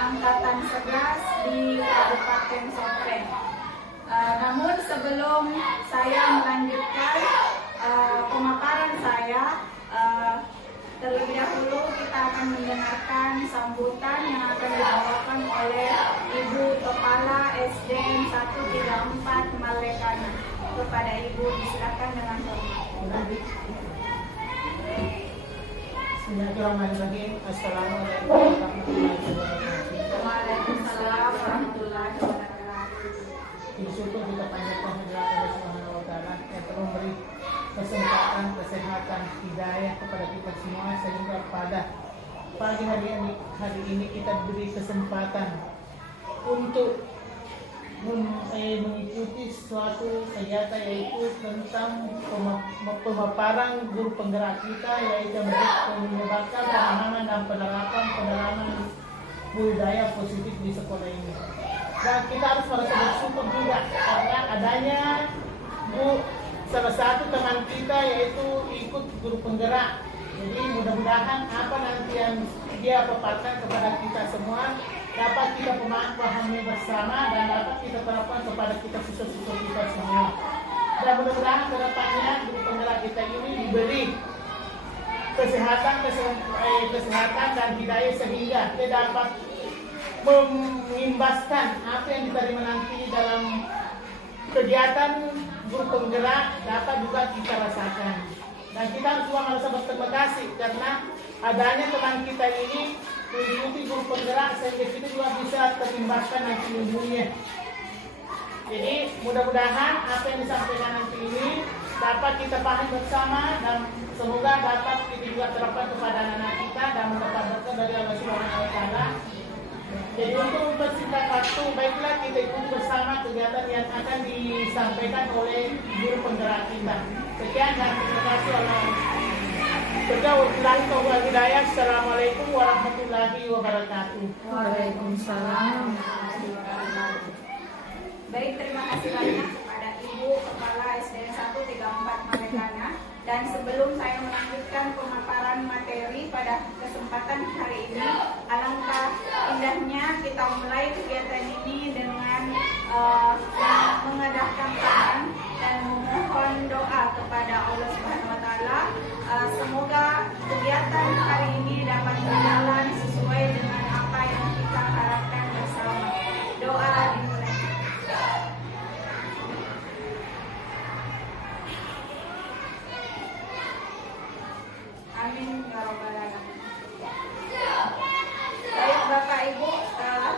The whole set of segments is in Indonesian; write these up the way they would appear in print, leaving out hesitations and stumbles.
Angkatan 11 di Kabupaten Sopeng. Namun sebelum saya melanjutkan pemaparan saya, terlebih dahulu kita akan mendengarkan sambutan yang akan dibawakan oleh Ibu Kepala SDN 134 Malekana. Kepada Ibu disilakan dengan hormat. Bismillahirrahmanirrahim. Assalamualaikum warahmatullahi wabarakatuh. Waalaikumsalam warahmatullahi wabarakatuh. Bersyukur kita panjatkan hadirat Allah Subhanahu wa taala yang telah memberi kesempatan, kesehatan, hidayah kepada kita semua sehingga pada pagi hari ini kita diberi kesempatan untuk mengikuti suatu kegiatan yaitu tentang pemaparan guru penggerak kita, yaitu menyebabkan pemahaman dan penerapan budaya positif di sekolah ini. Dan kita harus merasa bersyukur juga karena adanya salah satu teman kita yaitu ikut guru penggerak. Jadi mudah-mudahan apa nanti yang dia paparkan kepada kita semua dapat kita pahami bersama dan dapat kita terapkan kepada kita siswa-siswa kita semua. Dan mudah-mudahan kedepannya guru penggerak kita ini diberi kesehatan dan hidayah sehingga dia dapat mengimbaskan apa yang diterima nanti dalam kegiatan guru penggerak dapat juga kita rasakan. Dan kita semua merasa berterima kasih karena adanya teman kita ini mengikuti guru penggerak sehingga kita juga bisa terimbaskan nanti ilmunya. Jadi mudah-mudahan apa yang disampaikan nanti ini dapat kita pahami bersama dan semoga dapat kita juga terapkan kepada anak-anak kita dan mendapat berkat dari Allah Subhanahu wa taala. Jadi untuk mempersingkat waktu, baiklah kita ikuti bersama kegiatan yang akan disampaikan oleh guru penggerak kita. Sekian dan terima kasih. Assalamualaikum warahmatullahi wabarakatuh. Waalaikumsalam. Baik, terima kasih banyak kepada Ibu Kepala SDN 134 Malekana. Dan sebelum saya melanjutkan pemaparan materi pada kesempatan hari ini, alangkah indahnya kita mulai kegiatan ini dengan mengadahkan tangan dan memohon doa kepada Allah Subhanahu wa taala. Semoga kegiatan hari ini dapat berjalan sesuai dengan apa yang kita harapkan bersama. Doa dimulai. Amin ya rabbal alamin. Baik Bapak Ibu,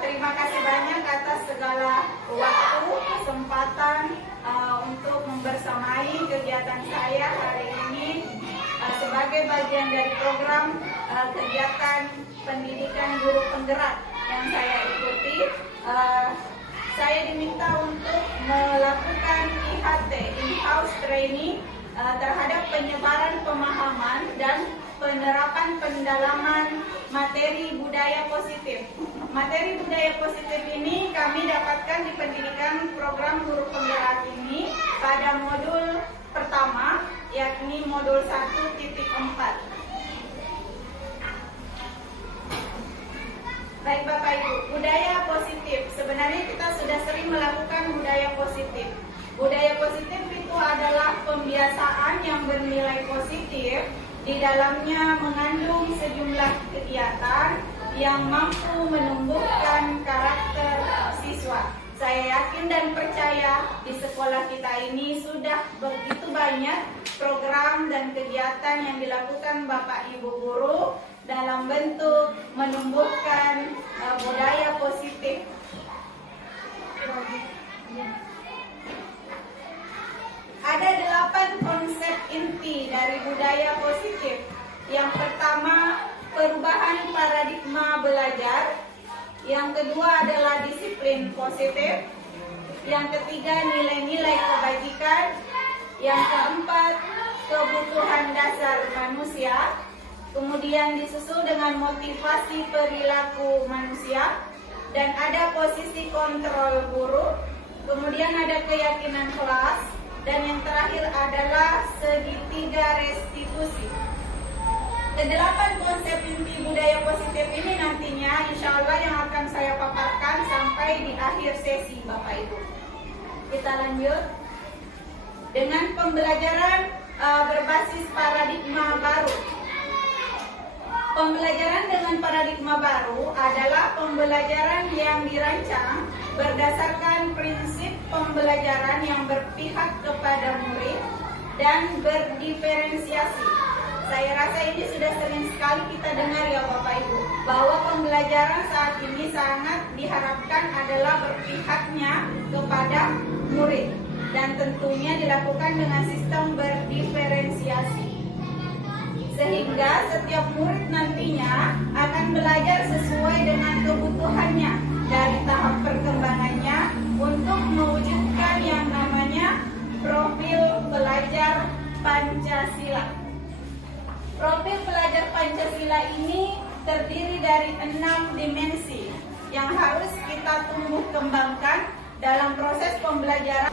terima kasih banyak atas segala waktu, kesempatan untuk membersamai kegiatan saya hari ini sebagai bagian dari program kegiatan pendidikan guru penggerak yang saya ikuti. Saya diminta untuk melakukan IHT, in-house training, terhadap penyebaran pemahaman dan penerapan pendalaman materi budaya positif. Materi budaya positif ini kami dapatkan di pendidikan program guru penggerak ini pada modul pertama, yakni modul 1.4. Baik Bapak Ibu, budaya positif. Sebenarnya kita sudah sering melakukan budaya positif. Budaya positif itu adalah pembiasaan yang bernilai positif, di dalamnya mengandung sejumlah kegiatan yang mampu menumbuhkan karakter siswa. Saya yakin dan percaya di sekolah kita ini sudah begitu banyak program dan kegiatan yang dilakukan Bapak Ibu guru dalam bentuk menumbuhkan budaya positif. Ada 8 konsep inti dari budaya positif. Yang pertama, perubahan paradigma belajar. Yang kedua adalah disiplin positif. Yang ketiga, nilai-nilai kebajikan. Yang keempat, kebutuhan dasar manusia. Kemudian disusul dengan motivasi perilaku manusia. Dan ada posisi kontrol guru. Kemudian ada keyakinan kelas. Dan yang terakhir adalah segitiga restitusi. Kedelapan konsep inti budaya positif ini nantinya insya Allah yang akan saya sampai di akhir sesi Bapak Ibu. Kita lanjut dengan pembelajaran berbasis paradigma baru. Pembelajaran dengan paradigma baru adalah pembelajaran yang dirancang berdasarkan prinsip pembelajaran yang berpihak kepada murid dan berdiferensiasi. Saya rasa ini sudah sering sekali kita dengar ya Bapak Ibu, bahwa pembelajaran saat ini sangat diharapkan adalah berpihaknya kepada murid dan tentunya dilakukan dengan sistem berdiferensiasi. Sehingga setiap murid nantinya akan belajar sesuai dengan kebutuhannya dari tahap perkembangannya untuk mewujudkan yang namanya profil pelajar Pancasila. Profil pelajar Pancasila ini terdiri dari 6 dimensi yang harus kita tumbuh kembangkan dalam proses pembelajaran.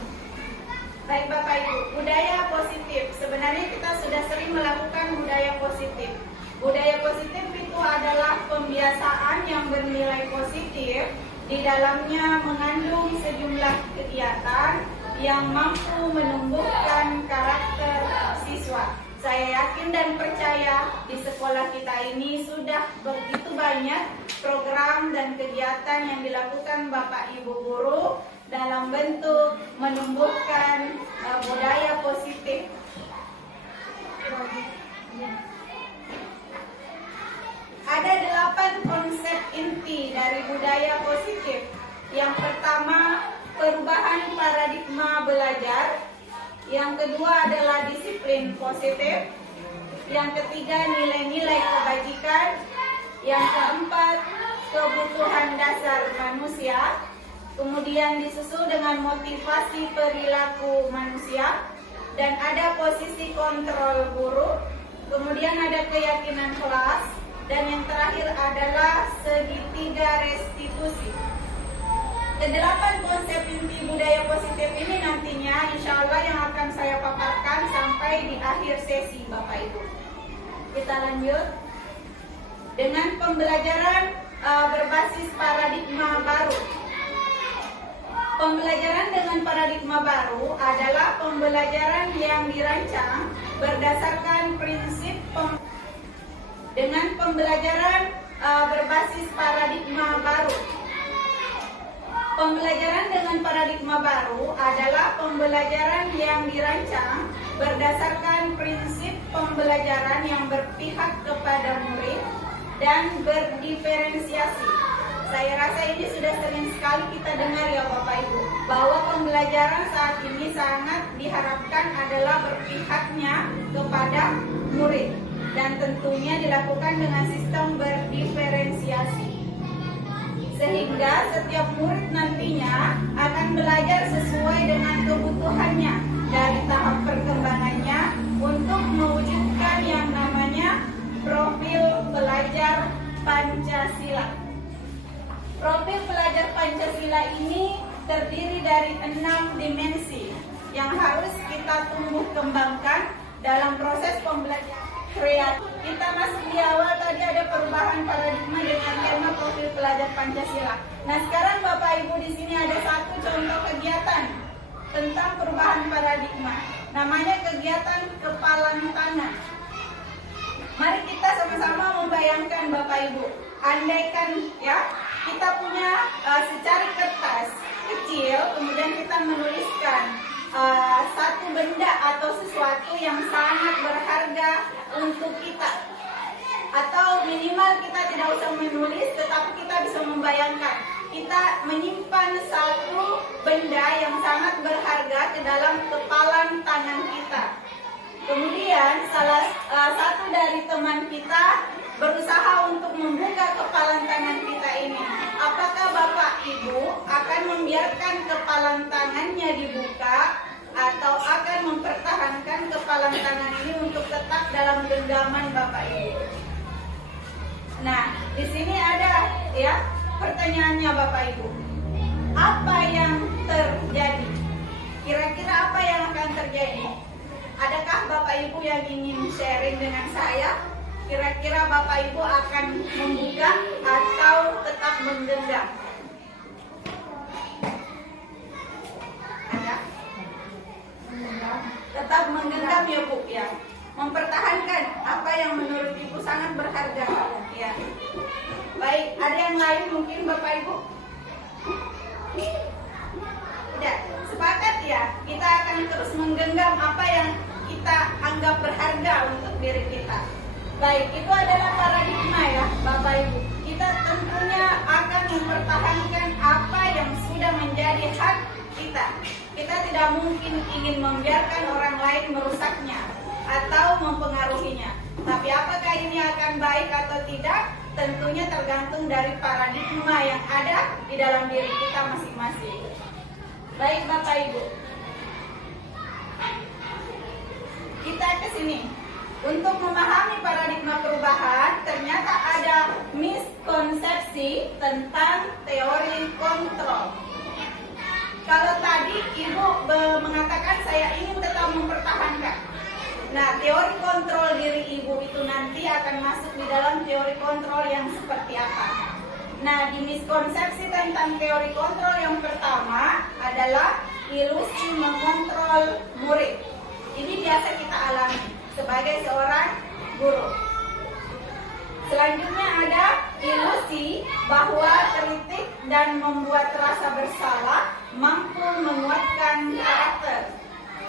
Baik Bapak Ibu, budaya positif. Sebenarnya kita sudah sering melakukan budaya positif. Budaya positif itu adalah pembiasaan yang bernilai positif. Di dalamnya mengandung sejumlah kegiatan yang mampu menumbuhkan karakter siswa. Saya yakin dan percaya di sekolah kita ini sudah begitu banyak program dan kegiatan yang dilakukan Bapak Ibu guru dalam bentuk menumbuhkan budaya positif. Ada 8 konsep inti dari budaya positif. Yang pertama, perubahan paradigma belajar. Yang kedua adalah disiplin positif. Yang ketiga, nilai-nilai kebajikan. Yang keempat, kebutuhan dasar manusia. Kemudian disusul dengan motivasi perilaku manusia. Dan ada posisi kontrol guru. Kemudian ada keyakinan kelas. Dan yang terakhir adalah segitiga restitusi. Kedelapan konsep inti budaya positif ini nantinya insya Allah yang akan saya paparkan sampai di akhir sesi Bapak Ibu. Kita lanjut dengan pembelajaran berbasis paradigma baru. Pembelajaran dengan paradigma baru adalah pembelajaran yang dirancang berdasarkan prinsip dengan pembelajaran berbasis paradigma baru. Pembelajaran dengan paradigma baru adalah pembelajaran yang dirancang berdasarkan prinsip pembelajaran yang berpihak kepada murid dan berdiferensiasi. Saya rasa ini sudah sering sekali kita dengar ya Bapak Ibu, bahwa pembelajaran saat ini sangat diharapkan adalah berpihaknya kepada murid dan tentunya dilakukan dengan sistem berdiferensiasi. Sehingga setiap murid nantinya akan belajar sesuai dengan kebutuhannya dari tahap perkembangannya untuk mewujudkan yang namanya profil pelajar Pancasila. Profil pelajar Pancasila ini terdiri dari 6 dimensi yang harus kita tumbuh kembangkan dalam proses pembelajaran kreatif. Kita masih di awal tadi ada perubahan paradigma dengan tema profil pelajar Pancasila. Nah sekarang Bapak Ibu di sini ada satu contoh kegiatan tentang perubahan paradigma. Namanya kegiatan kepalan tangan. Mari kita sama-sama membayangkan Bapak Ibu. Andaikan ya kita punya secari kertas kecil, kemudian kita menuliskan satu benda atau sesuatu yang sangat berharga untuk kita, atau minimal kita tidak usah menulis, tetapi kita bisa membayangkan kita menyimpan satu benda yang sangat berharga ke dalam kepalan tangan kita. Kemudian salah satu dari teman kita berusaha untuk membuka kepalan tangan kita ini. Apakah Bapak Ibu akan membiarkan kepalan tangannya dibuka atau akan mempertahankan kepalan tangan ini untuk tetap dalam genggaman Bapak Ibu? Nah, di sini ada ya pertanyaannya Bapak Ibu. Apa yang terjadi? Kira-kira apa yang akan terjadi? Adakah Bapak Ibu yang ingin sharing dengan saya? Kira-kira Bapak Ibu akan membuka atau tetap menggenggam? menggenggam ya Bu ya, mempertahankan apa yang menurut Ibu sangat berharga ya. Baik, ada yang lain mungkin Bapak Ibu? Tidak, sepakat ya, kita akan terus menggenggam apa yang kita anggap berharga untuk diri kita. Baik, itu adalah paradigma ya Bapak Ibu. Kita tentunya akan mempertahankan apa yang sudah menjadi hak kita. Kita tidak mungkin ingin membiarkan orang lain merusaknya atau mempengaruhinya. Tapi apakah ini akan baik atau tidak? Tentunya tergantung dari paradigma yang ada di dalam diri kita masing-masing. Baik Bapak Ibu, kita ke sini. Untuk memahami paradigma perubahan, ternyata ada miskonsepsi tentang teori kontrol. Kalau tadi Ibu mengatakan saya ingin tetap mempertahankan. Nah, teori kontrol diri Ibu itu nanti akan masuk di dalam teori kontrol yang seperti apa. Nah, di miskonsepsi tentang teori kontrol yang pertama adalah ilusi mengontrol murid. Ini biasa kita alami sebagai seorang guru. Selanjutnya ada ilusi bahwa kritik dan membuat rasa bersalah mampu menguatkan karakter.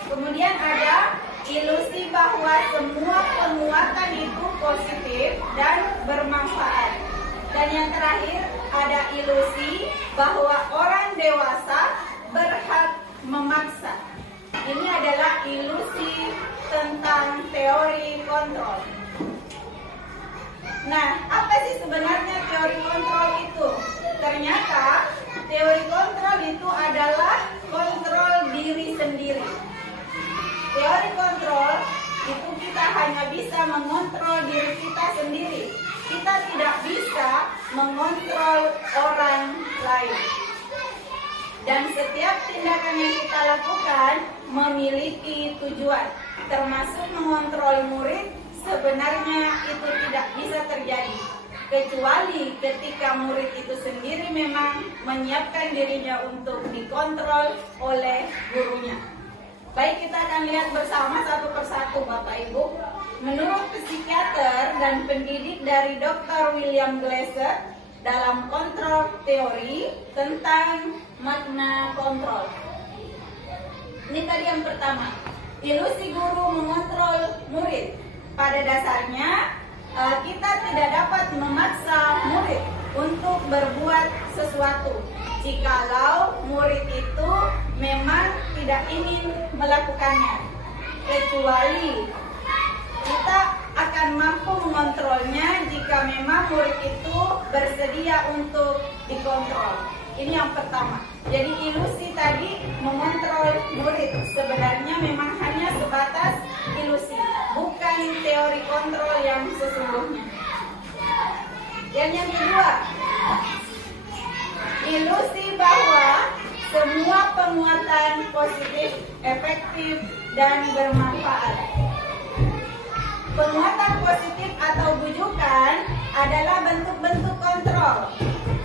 Kemudian ada ilusi bahwa semua penguatan itu positif dan bermanfaat. Dan yang terakhir ada ilusi bahwa orang dewasa berhak memaksa. Ini adalah ilusi tentang teori kontrol. Nah, apa sih sebenarnya teori kontrol itu? Ternyata teori kontrol itu adalah kontrol diri sendiri. Teori kontrol itu kita hanya bisa mengontrol diri kita sendiri. Kita tidak bisa mengontrol orang lain. Dan setiap tindakan yang kita lakukan memiliki tujuan, termasuk mengontrol murid. Sebenarnya itu tidak bisa terjadi kecuali ketika murid itu sendiri memang menyiapkan dirinya untuk dikontrol oleh gurunya. Baik, kita akan lihat bersama satu persatu Bapak Ibu. Menurut psikiater dan pendidik dari Dr. William Glasser dalam kontrol teori tentang makna kontrol. Ini tadi yang pertama, ilusi guru mengontrol murid. Pada dasarnya kita tidak dapat memaksa murid untuk berbuat sesuatu jikalau murid itu memang tidak ingin melakukannya, kecuali kita akan mampu mengontrolnya jika memang murid itu bersedia untuk dikontrol. Ini yang pertama. Jadi ilusi tadi mengontrol murid sebenarnya memang hanya sebatas ilusi, bukan teori kontrol yang sesungguhnya. Dan yang kedua, ilusi bahwa semua penguatan positif, efektif, dan bermanfaat. Penguatan positif atau bujukan adalah bentuk-bentuk kontrol.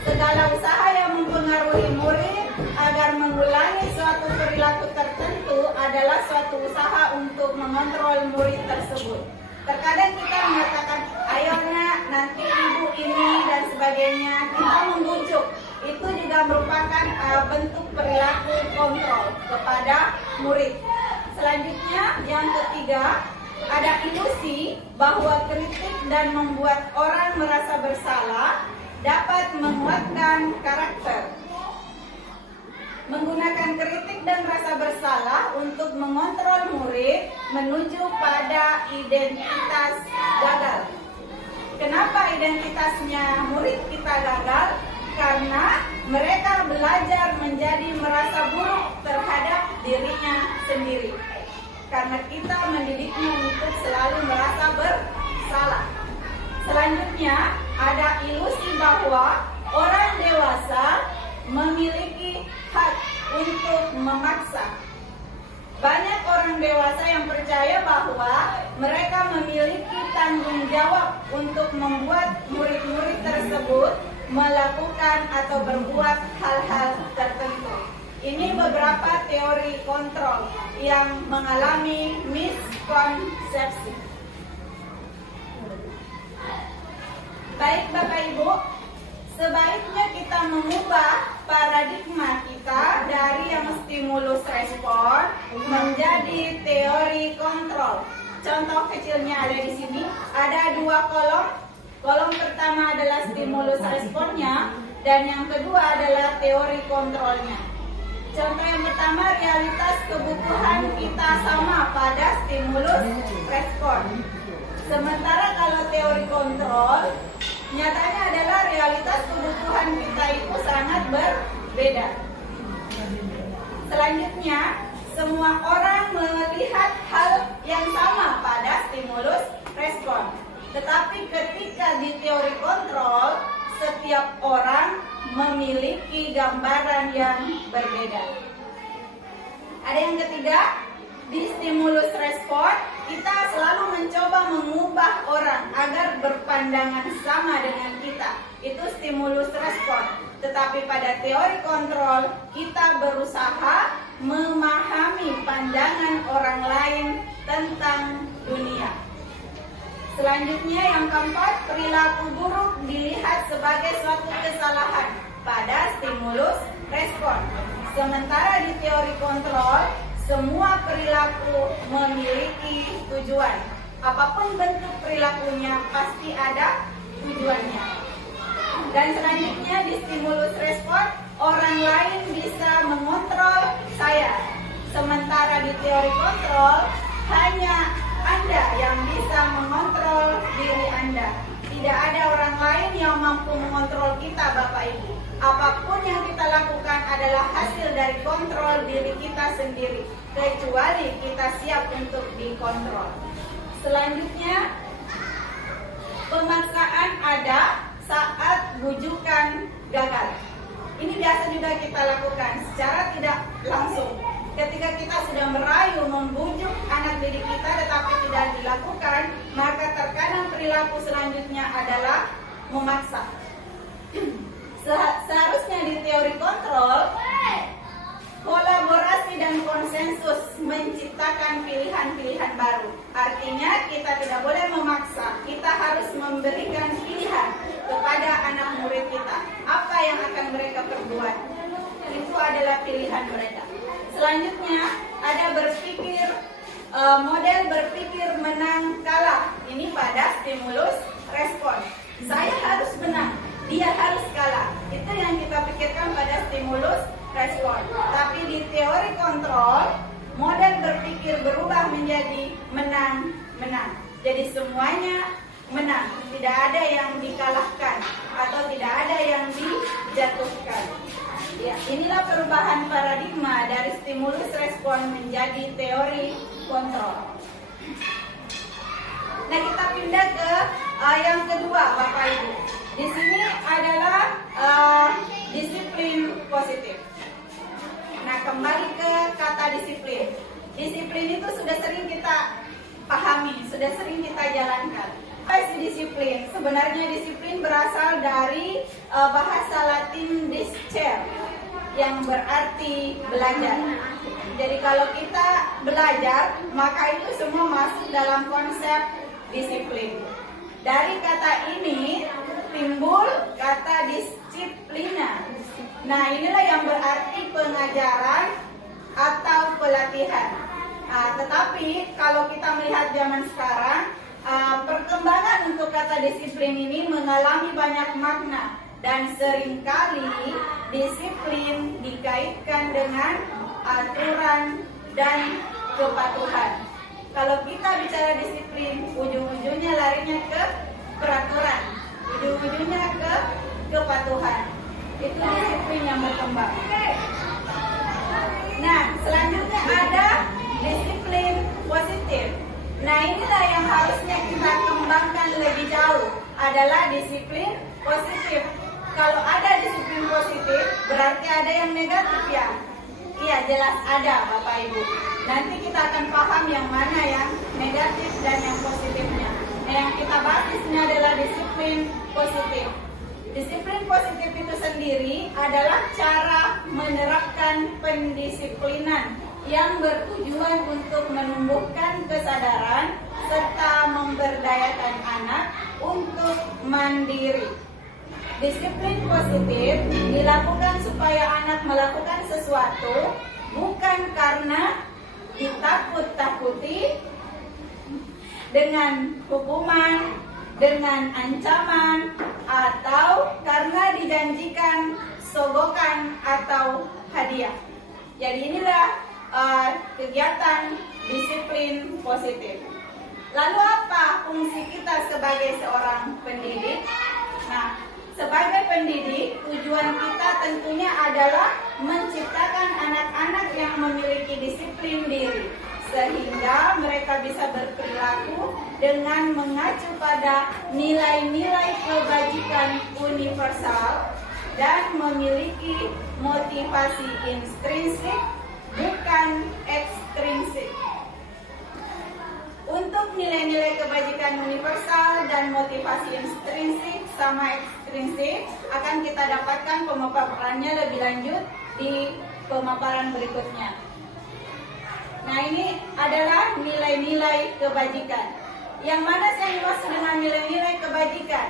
Segala usaha yang mempengaruhi murid agar mengulangi suatu perilaku tertentu adalah suatu usaha untuk mengontrol murid tersebut. Terkadang kita mengatakan, ayo nak, nanti ibu ini dan sebagainya, kita membujuk. Itu juga merupakan bentuk perilaku kontrol kepada murid. Selanjutnya, yang ketiga, ada ilusi bahwa kritik dan membuat orang merasa bersalah dapat menguatkan karakter. Menggunakan kritik dan rasa bersalah untuk mengontrol murid menuju pada identitas gagal. Kenapa identitasnya murid kita gagal? Karena mereka belajar menjadi merasa buruk terhadap dirinya sendiri. Karena kita mendidiknya untuk selalu merasa bersalah. Selanjutnya, ada ilusi bahwa orang dewasa memiliki hak untuk memaksa. Banyak orang dewasa yang percaya bahwa mereka memiliki tanggung jawab untuk membuat murid-murid tersebut melakukan atau berbuat hal-hal tertentu. Ini beberapa teori kontrol yang mengalami miskonsepsi. Baik Bapak Ibu, sebaiknya kita mengubah paradigma kita dari yang stimulus respon menjadi teori kontrol. Contoh kecilnya ada di sini, ada 2 kolom. Kolom pertama adalah stimulus responnya dan yang kedua adalah teori kontrolnya. Contoh yang pertama, realitas kebutuhan kita sama pada stimulus respon. Sementara kalau teori kontrol, nyatanya adalah realitas kebutuhan kita itu sangat berbeda. Selanjutnya, semua orang melihat hal yang sama pada stimulus respon. Tetapi ketika di teori kontrol, setiap orang memiliki gambaran yang berbeda. Ada yang ketiga, di stimulus respon, kita selalu mencoba mengubah orang agar berpandangan sama dengan kita. Itu stimulus respon. Tetapi pada teori kontrol, kita berusaha memahami pandangan orang lain tentang dunia. Selanjutnya yang keempat, perilaku buruk dilihat sebagai suatu kesalahan pada stimulus respon. Sementara di teori kontrol, semua perilaku memiliki tujuan. Apapun bentuk perilakunya pasti ada tujuannya. Dan selanjutnya di stimulus respon, orang lain bisa mengontrol saya. Sementara di teori kontrol, hanya Anda yang bisa mengontrol diri Anda. Tidak ada orang lain yang mampu mengontrol kita, Bapak Ibu. Apapun yang kita lakukan adalah hasil dari kontrol diri kita sendiri, kecuali kita siap untuk dikontrol. Selanjutnya, pemaksaan ada saat bujukan gagal. Ini biasa juga kita lakukan secara tidak langsung. Ketika kita sudah merayu, membujuk anak didik kita tetapi tidak dilakukan, maka terkadang perilaku selanjutnya adalah memaksa. Seharusnya di teori kontrol, kolaborasi dan konsensus menciptakan pilihan-pilihan baru. Artinya kita tidak boleh memaksa, kita harus memberikan pilihan kepada anak murid kita. Apa yang akan mereka perbuat, itu adalah pilihan mereka. Selanjutnya ada model berpikir menang kalah. Ini pada stimulus respon. Saya harus menang, dia harus kalah. Itu yang kita pikirkan pada stimulus respon. Tapi di teori kontrol, model berpikir berubah menjadi menang-menang. Jadi semuanya menang, tidak ada yang dikalahkan atau tidak ada yang dijatuhkan. Ya, inilah perubahan paradigma dari stimulus respon menjadi teori kontrol. Nah, kita pindah ke yang kedua, Bapak Ibu. Di sini adalah disiplin positif. Nah, kembali ke kata disiplin. Disiplin itu sudah sering kita pahami, sudah sering kita jalankan. Apa sih disiplin? Sebenarnya disiplin berasal dari bahasa Latin discere, yang berarti belajar. Jadi kalau kita belajar, maka itu semua masuk dalam konsep disiplin. Dari kata ini timbul kata disiplina. Nah, inilah yang berarti pengajaran atau pelatihan. Tetapi kalau kita melihat zaman sekarang, perkembangan untuk kata disiplin ini mengalami banyak makna. Dan seringkali disiplin dikaitkan dengan aturan dan kepatuhan. Kalau kita bicara disiplin, ujung-ujungnya larinya ke peraturan, ujung-ujungnya ke kepatuhan. Itu disiplin yang berkembang. Nah, selanjutnya ada disiplin positif. Nah, inilah yang harusnya kita kembangkan lebih jauh, adalah disiplin positif. Kalau ada disiplin positif, berarti ada yang negatif ya? Iya, jelas ada, Bapak Ibu. Nanti kita akan paham yang mana yang negatif dan yang positifnya. Nah, yang kita bahas di sini adalah disiplin positif. Disiplin positif itu sendiri adalah cara menerapkan pendisiplinan yang bertujuan untuk menumbuhkan kesadaran serta memberdayakan anak untuk mandiri. Disiplin positif dilakukan supaya anak melakukan sesuatu bukan karena ditakut-takuti dengan hukuman, dengan ancaman, atau karena dijanjikan sogokan atau hadiah. Jadi inilah kegiatan disiplin positif. Lalu apa fungsi kita sebagai seorang pendidik? Nah, sebagai pendidik, tujuan kita tentunya adalah menciptakan anak-anak yang memiliki disiplin diri, sehingga mereka bisa berperilaku dengan mengacu pada nilai-nilai kebajikan universal dan memiliki motivasi intrinsik, bukan ekstrinsik. Untuk nilai-nilai kebajikan universal dan motivasi intrinsik sama ekstrinsik akan kita dapatkan pemaparannya lebih lanjut di pemaparan berikutnya. Nah, ini adalah nilai-nilai kebajikan. Yang mana yang dimaksud dengan nilai-nilai kebajikan?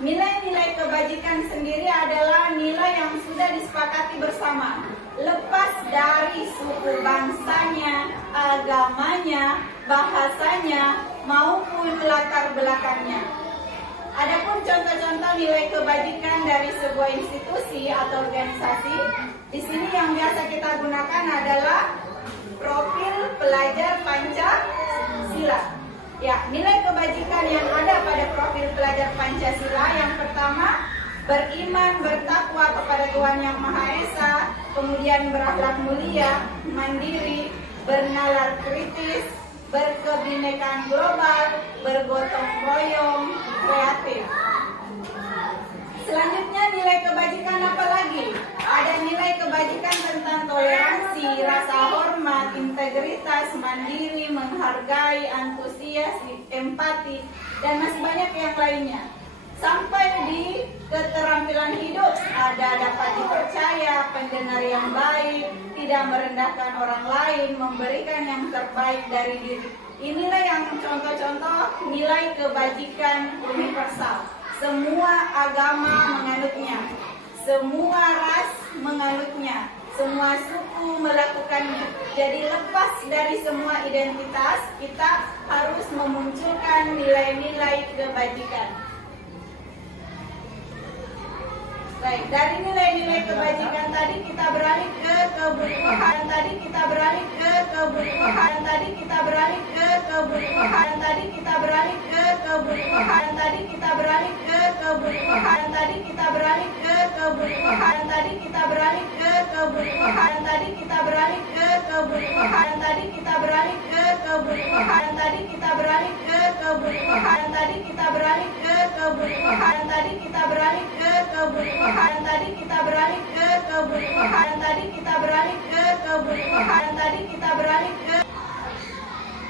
Nilai-nilai kebajikan sendiri adalah nilai yang sudah disepakati bersama, lepas dari suku bangsanya, agamanya, bahasanya, maupun latar belakangnya. Adapun contoh-contoh nilai kebajikan dari sebuah institusi atau organisasi, di sini yang biasa kita gunakan adalah profil pelajar Pancasila. Ya, nilai kebajikan yang ada pada profil pelajar Pancasila yang pertama, beriman, bertakwa kepada Tuhan Yang Maha Esa, kemudian berakhlak mulia, mandiri, bernalar kritis, berkebinekaan global, bergotong royong, kreatif. Selanjutnya nilai kebajikan apa lagi? Ada nilai kebajikan tentang toleransi, rasa hormat, integritas, mandiri, menghargai, antusias, empati, dan masih banyak yang lainnya. Sampai di keterampilan hidup, ada dapat dipercaya, pendengar yang baik, tidak merendahkan orang lain, memberikan yang terbaik dari diri. Inilah yang contoh-contoh nilai kebajikan universal. Semua agama menganutnya, semua ras menganutnya, semua suku melakukannya. Jadi lepas dari semua identitas, kita harus memunculkan nilai-nilai kebajikan. Baik, dari nilai-nilai kebajikan tadi kita beralih ke kebutuhan. Tadi kita beralih ke kebutuhan. Tadi kita beralih ke kebutuhan. Tadi kita beralih ke kebutuhan. Tadi kita beralih ke kebutuhan. Tadi kita beralih ke kebutuhan. Tadi kita beralih ke kebutuhan. Tadi kita beralih ke kebutuhan. Tadi kita beralih ke kebutuhan. Tadi kita beralih ke kebutuhan. Tadi kita beralih ke kebutuhan. Tadi kita beralih ke kebutuhan. Tadi kita beralih ke kebutuhan. Tadi kita beralih ke kebutuhan. Tadi kita beralih ke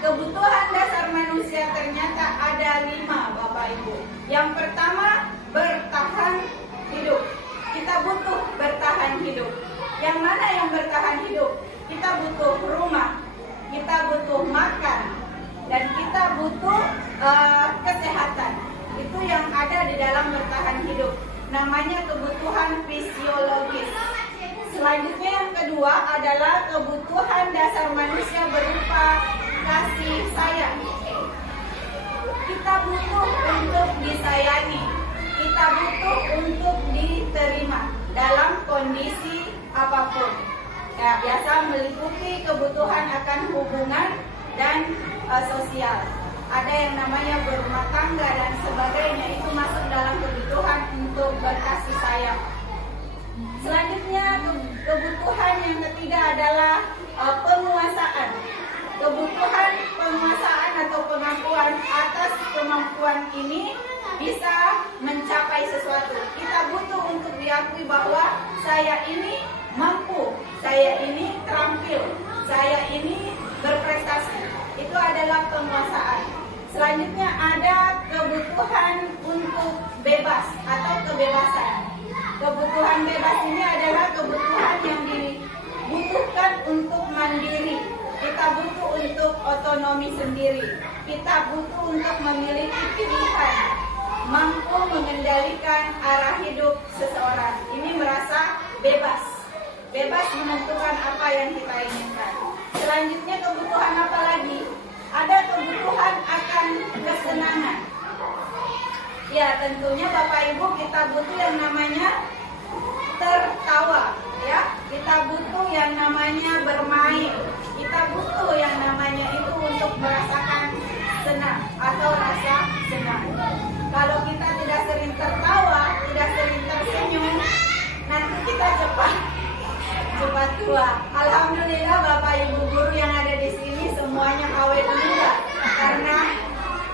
kebutuhan dasar manusia. Ternyata ada 5, Bapak Ibu. Yang pertama, bertahan hidup. Kita butuh bertahan hidup. Yang mana yang bertahan hidup? Kita butuh rumah, kita butuh makan, dan kita butuh kesehatan. Itu yang ada di dalam bertahan hidup. Namanya kebutuhan fisiologis. Selanjutnya yang kedua adalah kebutuhan dasar manusia berupa kasih sayang. Kita butuh untuk disayangi. Kita butuh untuk diterima dalam kondisi apapun. Ya, biasa meliputi kebutuhan akan hubungan dan sosial. Ada yang namanya berumah tangga dan sebagainya, itu masuk dalam kebutuhan untuk berkasih sayang. Selanjutnya kebutuhan yang ketiga adalah penguasaan. Kebutuhan penguasaan atau pengakuan atas kemampuan ini bisa mencapai sesuatu. Kita butuh untuk diakui bahwa saya ini mampu, saya ini terampil, saya ini berprestasi. Itu adalah penguasaan. Selanjutnya ada kebutuhan untuk bebas atau kebebasan. Kebutuhan bebas ini adalah kebutuhan yang dibutuhkan untuk mandiri. Kita butuh untuk otonomi sendiri. Kita butuh untuk memiliki pilihan, mampu mengendalikan arah hidup seseorang. Ini merasa bebas. Bebas menentukan apa yang kita inginkan. Selanjutnya kebutuhan apa lagi? Ada kebutuhan akan kesenangan. Ya, tentunya Bapak Ibu kita butuh yang namanya tertawa, ya. Kita butuh yang namanya bermain. Kita butuh yang namanya itu untuk merasakan senang atau rasa senang. Kalau kita tidak sering tertawa, tidak sering tersenyum, nanti kita cepat tua. Alhamdulillah Bapak Ibu guru yang ada di sini semuanya awet muda, karena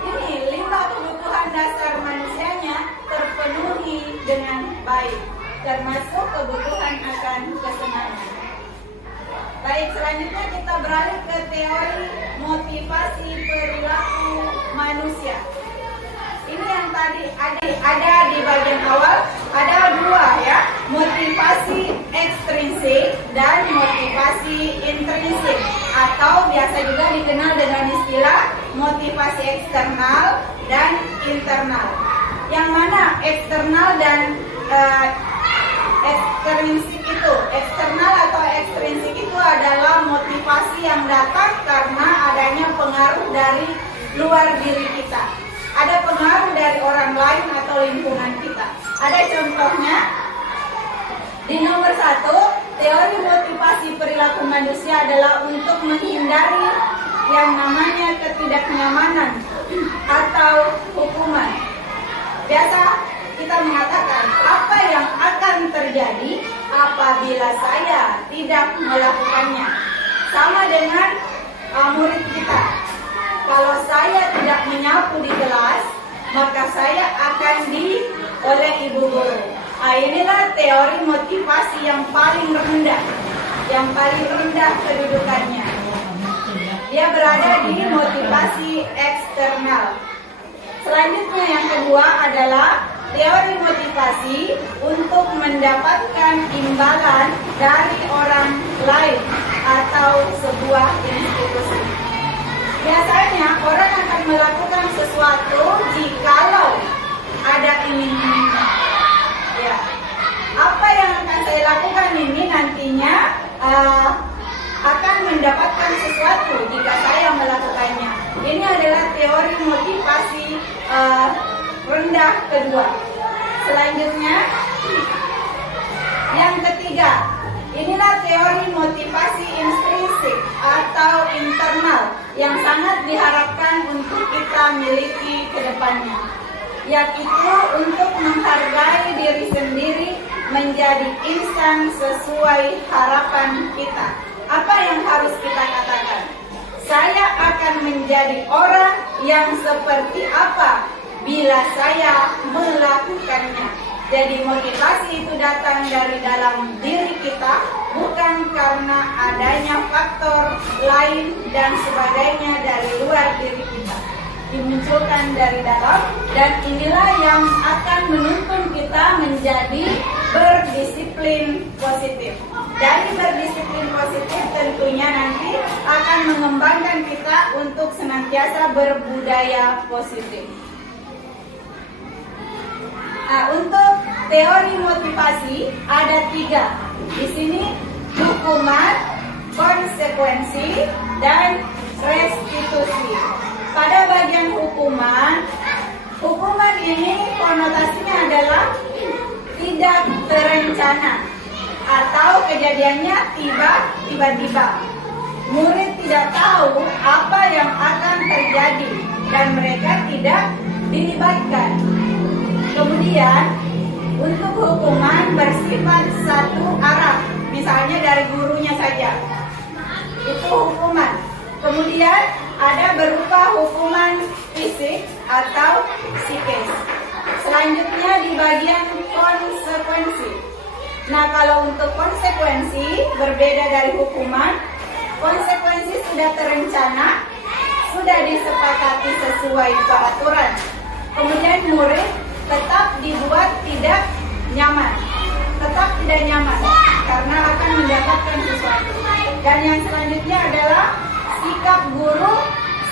ini 5 kebutuhan dasar manusianya terpenuhi dengan baik, termasuk kebutuhan akan kesenangan. Baik, selanjutnya kita beralih ke teori motivasi perilaku manusia. Ini yang tadi ada di bagian awal, ada 2 ya, motivasi ekstrinsik dan motivasi intrinsik, atau biasa juga dikenal dengan istilah motivasi eksternal dan internal. Yang mana eksternal dan ekstrinsik itu? Eksternal atau ekstrinsik itu adalah motivasi yang datang karena adanya pengaruh dari luar diri kita. Ada pengaruh dari orang lain atau lingkungan kita. Ada contohnya di nomor 1, teori motivasi perilaku manusia adalah untuk menghindari yang namanya ketidaknyamanan atau hukuman. Biasa kita mengatakan apa yang akan terjadi apabila saya tidak melakukannya. Sama dengan murid kita. Kalau saya tidak menyapu di kelas, maka saya akan oleh ibu guru. Inilah teori motivasi yang paling rendah kedudukannya. Dia berada di motivasi eksternal. Selanjutnya yang kedua adalah teori motivasi untuk mendapatkan imbalan dari orang lain atau sebuah institusi. Biasanya orang akan melakukan sesuatu jikalau ada iming-imingnya. Ya, apa yang akan saya lakukan ini nantinya akan mendapatkan sesuatu jika saya melakukannya. Ini adalah teori motivasi rendah kedua. Selanjutnya, yang ketiga, inilah teori motivasi intrinsik atau internal yang sangat diharapkan untuk kita miliki ke depannya, yaitu untuk menghargai diri sendiri, menjadi insan sesuai harapan kita. Apa yang harus kita katakan? Saya akan menjadi orang yang seperti apa bila saya melakukannya. Jadi motivasi itu datang dari dalam diri kita, bukan karena adanya faktor lain dan sebagainya dari luar diri kita. Dimunculkan dari dalam, dan inilah yang akan menuntun kita menjadi berdisiplin positif. Dari berdisiplin positif tentunya nanti akan mengembangkan kita untuk senantiasa berbudaya positif. Untuk teori motivasi ada 3. Di sini hukuman, konsekuensi, dan restitusi. Pada bagian hukuman ini konotasinya adalah tidak terencana atau kejadiannya tiba-tiba. Murid tidak tahu apa yang akan terjadi dan mereka tidak dilibatkan. Kemudian untuk hukuman bersifat satu arah, misalnya dari gurunya saja, itu hukuman. Kemudian ada berupa hukuman fisik atau psikis. Selanjutnya di bagian konsekuensi. Nah, kalau untuk konsekuensi berbeda dari hukuman. Konsekuensi sudah terencana, sudah disepakati sesuai peraturan. Kemudian murid tetap dibuat tidak nyaman. tidak nyaman karena akan mendapatkan sesuatu. Dan yang selanjutnya adalah sikap guru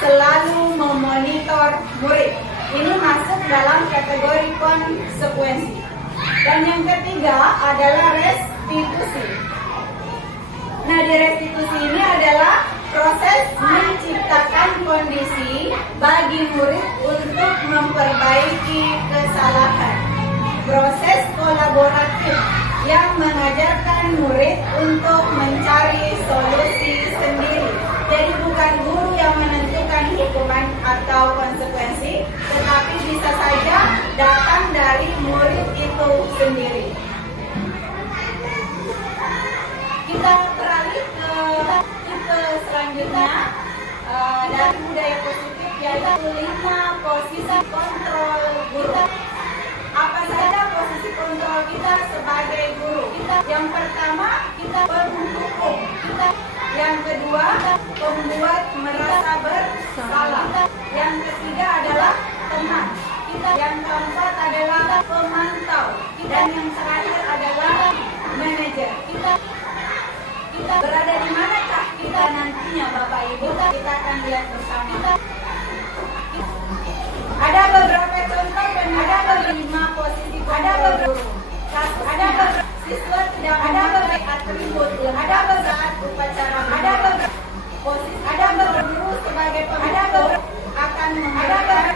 selalu memonitor murid. Ini masuk dalam kategori konsekuensi. Dan yang ketiga adalah restitusi. Nah, di restitusi ini adalah proses menciptakan kondisi bagi murid untuk memperbaiki kesalahan. Proses kolaboratif yang mengajarkan murid untuk mencari solusi sendiri. Jadi bukan guru yang menentukan hukuman atau konsekuensi, tetapi bisa saja datang dari murid itu sendiri. Kita beralih ke selanjutnya dari budaya positif, yaitu 5 posisi kontrol guru. Apa saja posisi kontrol kita sebagai guru? Yang pertama, kita penghukum. Yang kedua, pembuat merasa bersalah. Yang ketiga adalah teman. Yang keempat adalah pemantau. Dan yang terakhir adalah manajer. Kita berada di manakah kita nantinya, Bapak Ibu? Kita akan lihat bersama. Ada beberapa contoh dan ada beberapa posisi guru. Ada beberapa siswa tidak ada beberapa atribut, ada beberapa upacara, ada beberapa posisi, ada beberapa guru sebagai pemimpin akan memberikan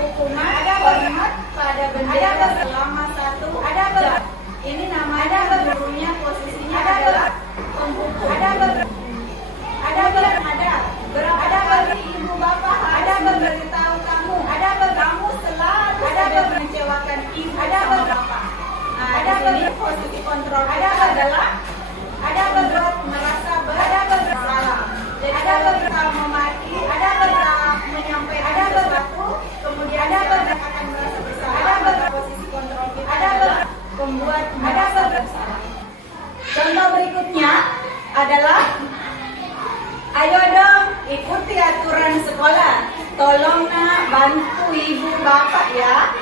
hukuman, ada hormat pada bendera selama 1 jam. Ini namanya gurunya, posisinya adalah penghukum. Ada ibu bapak, ada memberitahu kamu, ada kamu selalu ada mengecewakan ibu, ada bapak. Nah, ada posisi kontrol adalah ada berbuat merasa bersalah. Jadi ada beberapa memaki, ada beberapa menyampaikan sesuatu, kemudian ada akan merasa bersalah. Ada beberapa posisi kontrol kita, ada beberapa pembuat merasa bersalah. Contoh berikutnya adalah, ayo dong ikuti aturan sekolah. Tolong nak bantu ibu bapak ya.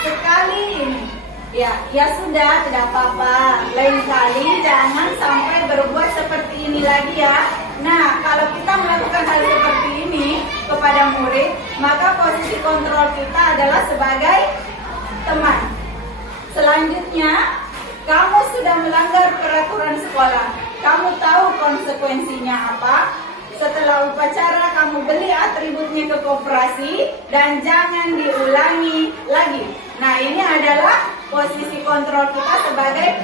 Sekali ini. Ya sudah, tidak apa-apa. Lain kali jangan sampai berbuat seperti ini lagi ya. Nah, kalau kita melakukan hal seperti ini kepada murid, maka posisi kontrol kita adalah sebagai teman. Selanjutnya, kamu sudah melanggar peraturan sekolah. Kamu tahu konsekuensinya apa? Setelah upacara kamu beli atributnya ke koperasi dan jangan diulangi lagi. Nah, ini adalah posisi kontrol kita sebagai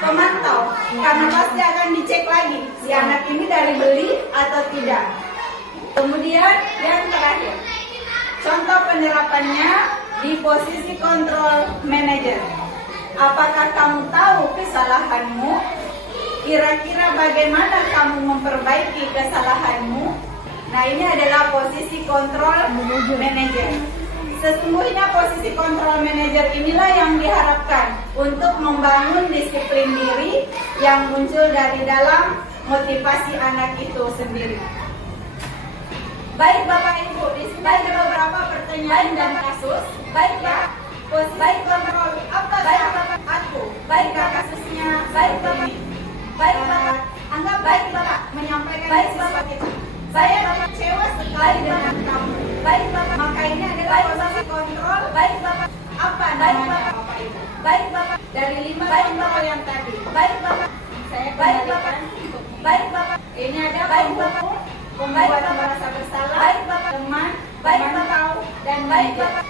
pemantau. Karena pasti akan dicek lagi si anak ini dari beli atau tidak. Kemudian yang terakhir, contoh penerapannya di posisi kontrol manajer. Apakah kamu tahu kesalahanmu? Kira-kira bagaimana kamu memperbaiki kesalahanmu? Nah, ini adalah posisi kontrol manajer. Sesungguhnya posisi kontrol manajer inilah yang diharapkan untuk membangun disiplin diri yang muncul dari dalam motivasi anak itu sendiri. Baik Bapak Ibu, di sini ada beberapa pertanyaan dan kasus. Baik Pak, baik kontrol apa Bapak aku? Baik kasusnya, baik Bapak. Baik Bapak, anggap baik Bapak menyampaikan baik Bapak kita. Saya kecewa sekali dengan kamu. Baik Bapak, maka ini adalah posisi kontrol. Baik Bapak, apa baik Bapak? Baik Bapak, dari 5 baik Bapak yang tadi. Baik Bapak, saya baik Bapak. Baik Bapak, ini ada baik Bapak. Membuat merasa bersalah. Baik Bapak, teman. Baik Bapak, dan baik Bapak.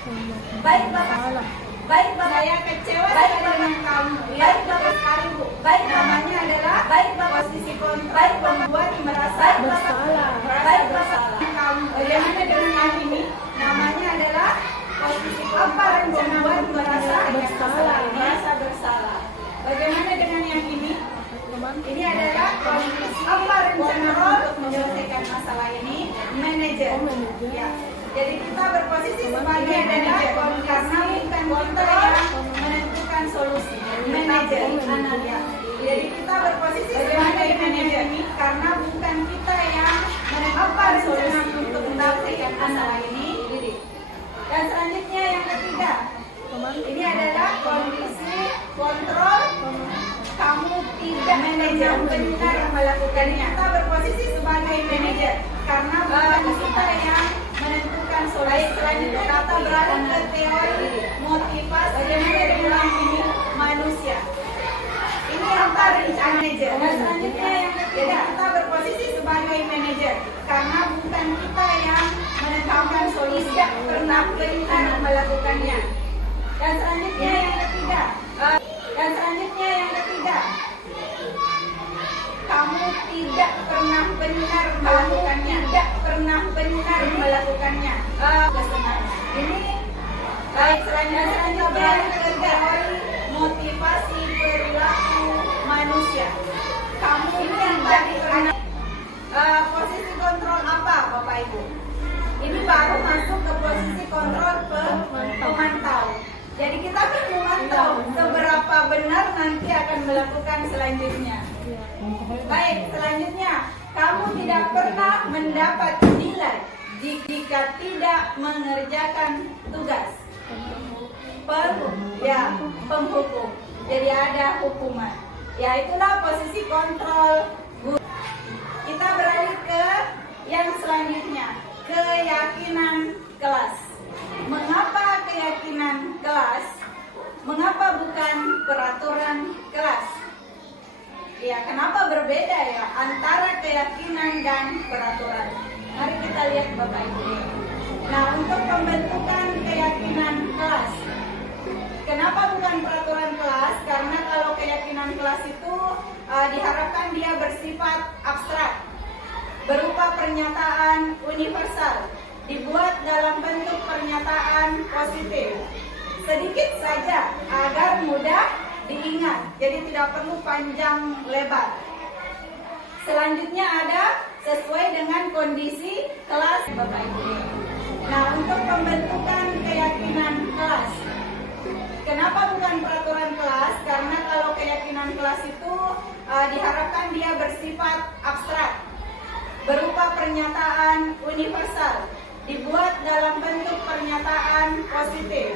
Baik Bapak. Baik Bapak, saya kecewa dengan kamu. Baik Bapak sekali Bu. Baik, namanya adalah baik Bapak, posisi kontrol. Baik, membuat merasa bersalah. Baik Bapak, kamu. Bagaimana dengan yang ini? Namanya adalah posisi apa rencana buat merasa bersalah. Bagaimana dengan yang ini? Ini adalah kondisi apa rencana untuk menyelesaikan masalah ini? Manajer. Ya. Jadi kita berposisi sebagai manajer karena bukan kita yang menentukan solusi. Manajer, ya. Jadi kita berposisi sebagai manajer ini karena bukan kita yang menentukan solusi untuk menyelesaikan masalah ini. Dan selanjutnya yang ketiga, ini adalah kondisi kontrol kamu tidak manajer benar melakukannya. Kita berposisi sebagai manajer karena bukan kita yang menentukan solusi. Selanjutnya kita beralih ke teori motivasi perilaku manusia. Ini yang tadi manajer. Dan selanjutnya yang ketiga, kita berposisi sebagai manajer karena bukan kita yang menentukan solusi, tidak pernah benar melakukannya. Dan selanjutnya yang ketiga, kamu tidak pernah benar melakukannya, tidak pernah benar melakukannya. Kesenangan. Ini baik. Selanjutnya beralih ke teori motivasi perilaku manusia. Kamu tidak pernah posisi kontrol apa, Bapak Ibu? Ini baru masuk ke posisi kontrol pemantau. Jadi kita akan memantau seberapa benar nanti akan melakukan selanjutnya. Baik, selanjutnya kamu tidak pernah mendapat nilai jika tidak mengerjakan tugas. Penghukum. Jadi ada hukuman. Ya, itulah posisi kontrol guru. Kita beralih ke yang selanjutnya, keyakinan kelas. Mengapa keyakinan kelas? Mengapa bukan peraturan kelas? Ya, kenapa berbeda ya antara keyakinan dan peraturan? Mari kita lihat Bapak Ibu. Nah, untuk pembentukan keyakinan kelas, kenapa bukan peraturan kelas? Karena kalau keyakinan kelas itu diharapkan dia bersifat abstrak, berupa pernyataan universal, dibuat dalam bentuk pernyataan positif, sedikit saja agar mudah diingat, jadi tidak perlu panjang lebar. Selanjutnya ada sesuai dengan kondisi kelas, Bapak Ibu. Nah, untuk pembentukan keyakinan kelas, kenapa bukan peraturan kelas? Karena kalau keyakinan kelas itu diharapkan dia bersifat abstrak, berupa pernyataan universal, dibuat dalam bentuk pernyataan positif,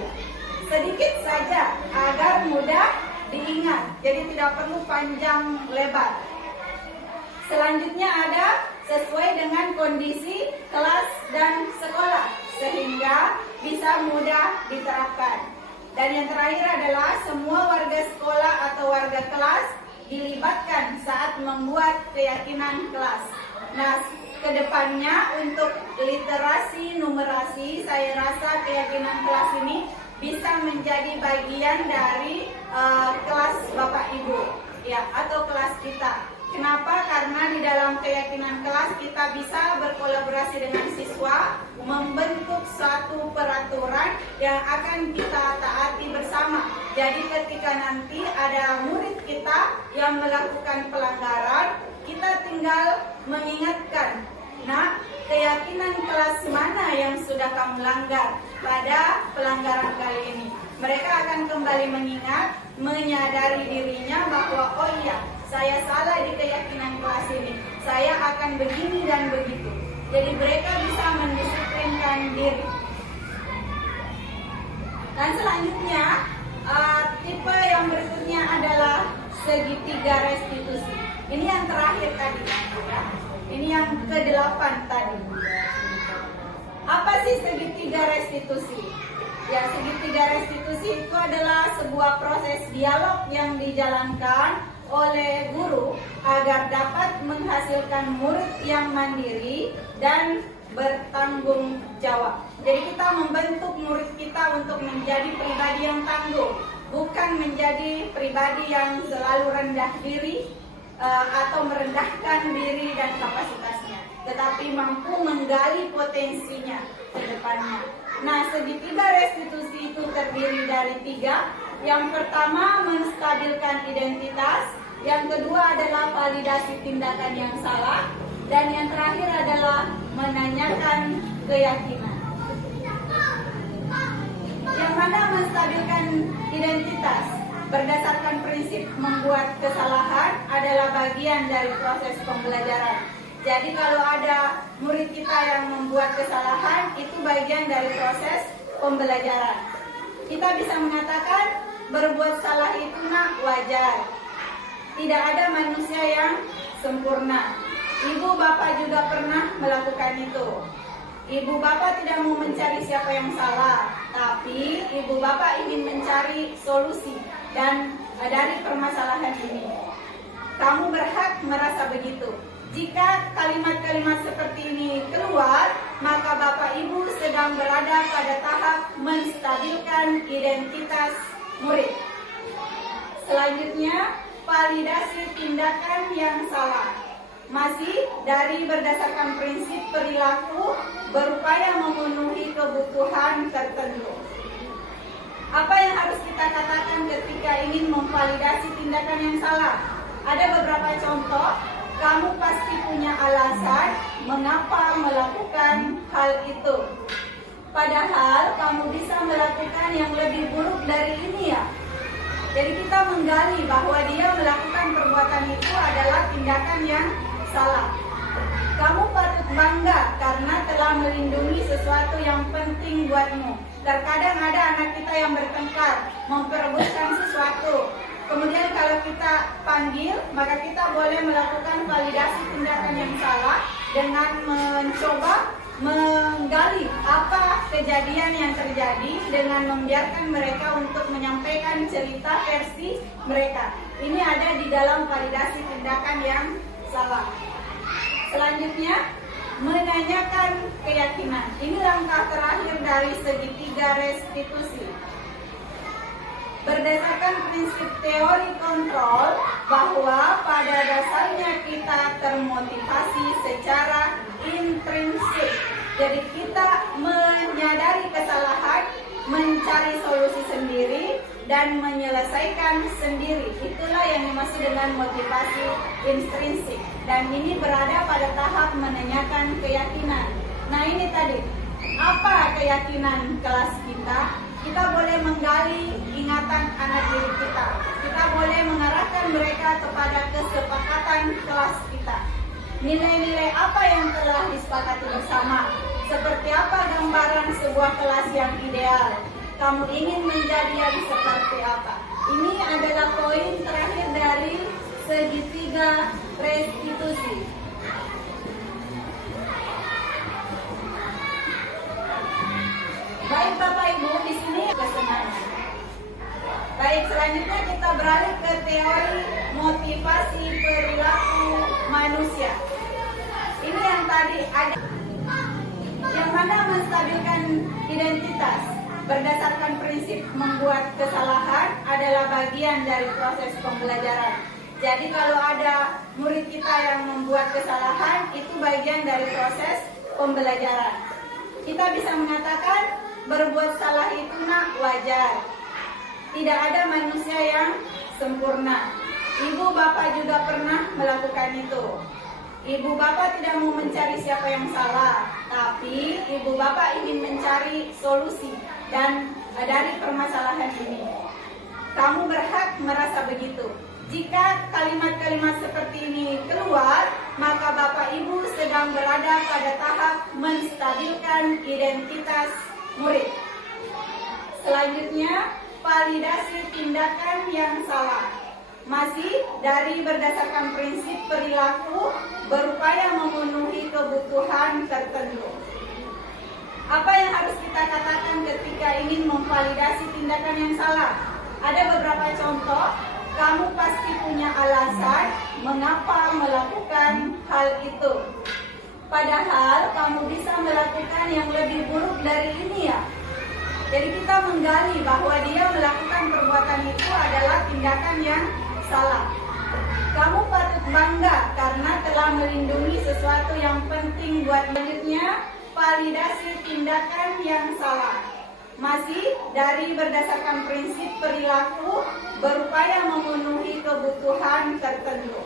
sedikit saja agar mudah diingat, jadi tidak perlu panjang lebar. Selanjutnya ada sesuai dengan kondisi kelas dan sekolah, sehingga bisa mudah diterapkan. Dan yang terakhir adalah semua warga sekolah atau warga kelas dilibatkan saat membuat keyakinan kelas. Nah, kedepannya untuk literasi numerasi, saya rasa keyakinan kelas ini bisa menjadi bagian dari kelas Bapak Ibu, ya, atau kelas kita. Kenapa? Karena di dalam keyakinan kelas kita bisa berkolaborasi dengan siswa, membentuk suatu peraturan yang akan kita taati bersama. Jadi ketika nanti ada murid kita yang melakukan pelanggaran, kita tinggal mengingatkan, nah, keyakinan kelas mana yang sudah kamu langgar pada pelanggaran kali ini. Mereka akan kembali mengingat, menyadari dirinya bahwa oh iya, saya salah di keyakinan kelas ini, saya akan begini dan begitu. Jadi mereka bisa mendisiplinkan diri. Dan selanjutnya, tipe yang berikutnya adalah segitiga restitusi. Ini yang terakhir tadi, ya. Ini yang ke-8 tadi. Apa sih segitiga restitusi? Ya, segitiga restitusi itu adalah sebuah proses dialog yang dijalankan oleh guru agar dapat menghasilkan murid yang mandiri dan bertanggung jawab. Jadi kita membentuk murid kita untuk menjadi pribadi yang tangguh, bukan menjadi pribadi yang selalu rendah diri atau merendahkan diri dan kapasitasnya, tetapi mampu menggali potensinya ke depannya. Nah, segitiga restitusi itu terdiri dari 3. Yang pertama, menstabilkan identitas. Yang kedua adalah validasi tindakan yang salah. Dan yang terakhir adalah menanyakan keyakinan. Yang mana menstabilkan identitas berdasarkan prinsip membuat kesalahan adalah bagian dari proses pembelajaran. Jadi kalau ada murid kita yang membuat kesalahan, itu bagian dari proses pembelajaran. Kita bisa mengatakan berbuat salah itu nak wajar. Tidak ada manusia yang sempurna. Ibu bapak juga pernah melakukan itu. Ibu bapak tidak mau mencari siapa yang salah, tapi ibu bapak ingin mencari solusi dan dari permasalahan ini. Kamu berhak merasa begitu. Jika kalimat-kalimat seperti ini keluar, maka bapak ibu sedang berada pada tahap menstabilkan identitas murid. Selanjutnya, validasi tindakan yang salah. Masih dari berdasarkan prinsip perilaku berupaya memenuhi kebutuhan tertentu. Apa yang harus kita katakan ketika ingin memvalidasi tindakan yang salah? Ada beberapa contoh. Kamu pasti punya alasan mengapa melakukan hal itu. Padahal kamu bisa melakukan yang lebih buruk dari ini ya. Jadi kita menggali bahwa dia melakukan perbuatan itu adalah tindakan yang salah. Kamu patut bangga karena telah melindungi sesuatu yang penting buatmu. Terkadang ada anak kita yang bertengkar, memperebutkan sesuatu. Kemudian kalau kita panggil, maka kita boleh melakukan validasi tindakan yang salah dengan mencoba menggali apa kejadian yang terjadi dengan membiarkan mereka untuk menyampaikan cerita versi mereka. Ini ada di dalam validasi tindakan yang salah. Selanjutnya, menanyakan keyakinan. Ini langkah terakhir dari segitiga restitusi. Berdasarkan prinsip teori kontrol bahwa pada dasarnya kita termotivasi secara intrinsik. Jadi kita menyadari kesalahan, mencari solusi sendiri, dan menyelesaikan sendiri. Itulah yang dimaksud dengan motivasi intrinsik. Dan ini berada pada tahap menanyakan keyakinan. Nah ini tadi, apa keyakinan kelas kita? Kita boleh menggali ingatan anak didik kita. Kita boleh mengarahkan mereka kepada kesepakatan kelas kita. Nilai-nilai apa yang telah disepakati bersama? Seperti apa gambaran sebuah kelas yang ideal? Kamu ingin menjadi yang seperti apa? Ini adalah poin terakhir dari segitiga restitusi. Baik Bapak Ibu, di sini kesenangan. Baik, selanjutnya kita beralih ke teori motivasi perilaku manusia. Ini yang tadi ada, yang mana menstabilkan identitas berdasarkan prinsip membuat kesalahan adalah bagian dari proses pembelajaran. Jadi kalau ada murid kita yang membuat kesalahan, itu bagian dari proses pembelajaran. Kita bisa mengatakan berbuat salah itu nak wajar. Tidak ada manusia yang sempurna. Ibu bapak juga pernah melakukan itu. Ibu bapak tidak mau mencari siapa yang salah, tapi ibu bapak ingin mencari solusi dan dari permasalahan ini. Kamu berhak merasa begitu. Jika kalimat-kalimat seperti ini keluar, maka bapak ibu sedang berada pada tahap menstabilkan identitas murid. Selanjutnya, validasi tindakan yang salah. Masih dari berdasarkan prinsip perilaku berupaya memenuhi kebutuhan tertentu. Apa yang harus kita katakan ketika ingin memvalidasi tindakan yang salah? Ada beberapa contoh. Kamu pasti punya alasan mengapa melakukan hal itu. Padahal kamu bisa melakukan yang lebih buruk dari ini ya. Jadi kita menggali bahwa dia melakukan perbuatan itu adalah tindakan yang salah. Kamu patut bangga karena telah melindungi sesuatu yang penting buat selanjutnya, validasi tindakan yang salah. Masih dari berdasarkan prinsip perilaku berupaya memenuhi kebutuhan tertentu.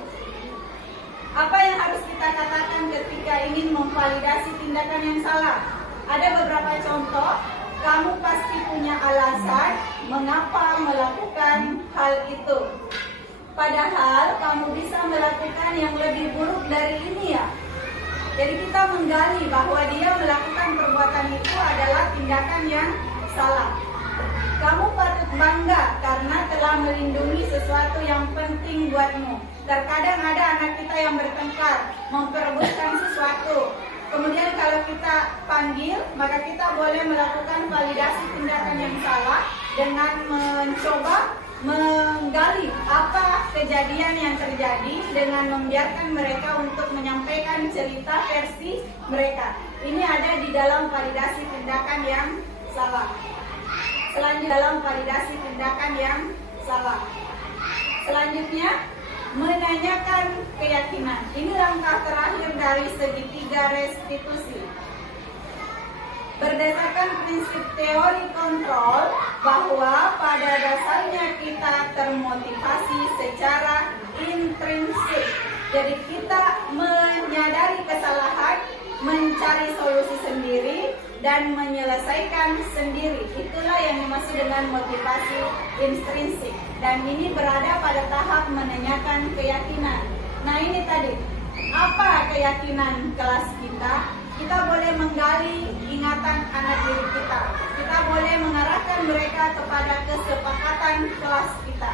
Apa yang harus kita katakan ketika ingin memvalidasi tindakan yang salah? Ada beberapa contoh. Kamu pasti punya alasan mengapa melakukan hal itu. Padahal kamu bisa melakukan yang lebih buruk dari ini ya. Jadi kita menggali bahwa dia melakukan perbuatan itu adalah tindakan yang salah. Kamu patut bangga karena telah melindungi sesuatu yang penting buatmu. Terkadang ada anak kita yang bertengkar, memperebutkan sesuatu. Kemudian kalau kita panggil, maka kita boleh melakukan validasi tindakan yang salah dengan mencoba menggali apa kejadian yang terjadi dengan membiarkan mereka untuk menyampaikan cerita versi mereka. Ini ada di dalam validasi tindakan yang salah. Selanjutnya dalam validasi tindakan yang salah. Selanjutnya menanyakan keyakinan. Ini langkah terakhir dari segitiga restitusi. Berdasarkan prinsip teori kontrol bahwa pada dasarnya kita termotivasi secara intrinsik. Jadi kita menyadari kesalahan, mencari solusi sendiri, dan menyelesaikan sendiri. Itulah yang dimaksud dengan motivasi intrinsik. Dan ini berada pada tahap menanyakan keyakinan. Nah ini tadi, apa keyakinan kelas kita? Kita boleh menggali ingatan anak didik kita. Kita boleh mengarahkan mereka kepada kesepakatan kelas kita.